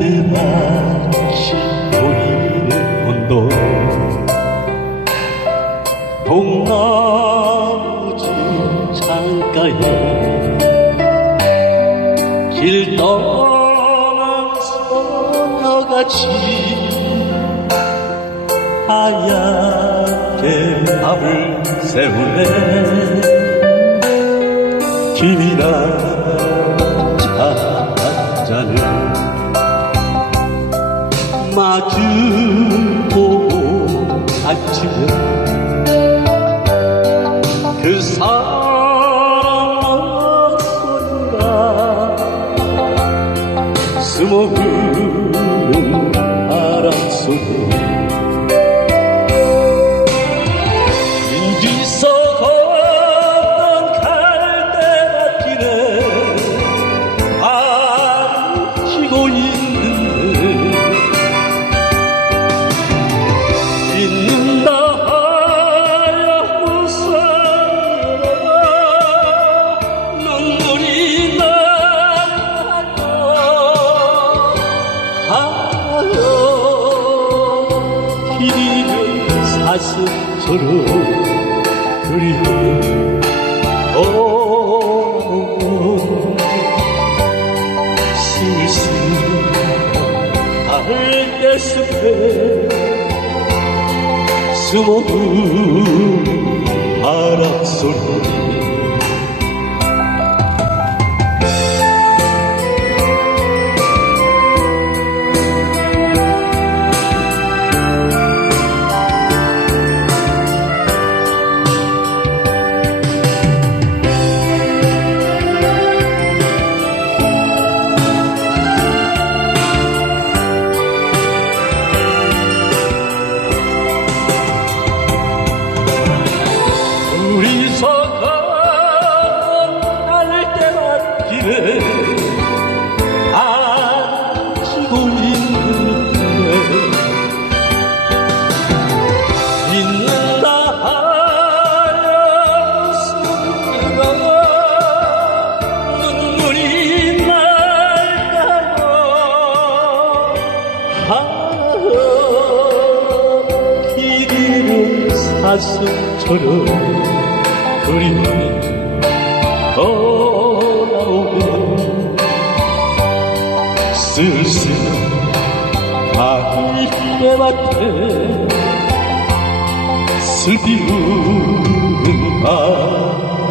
때마치 보이는 온도 동나무집 창가에 길 떠난 소녀같이 하얗게 밤을 새우네. 김이나 잔잔을 마주보고 앉으면 그 사람 소리가 숨어우는 바람소리 인기서 걷던 갈대밭길에 안치고 있는다 하여 웃어라. 눈물이 나요 하여 길이는 사슴처럼 그리워 갈대숲에 숨어우는 바람소리 둘이서 걷던 갈대밭길에 안치고 있는다 하여 웃으라. 눈물이 날까요 하여 길이는 사슴처럼 그림이 떠나오면 쓸쓸한 갈대밭에 슬피 우는 바람소리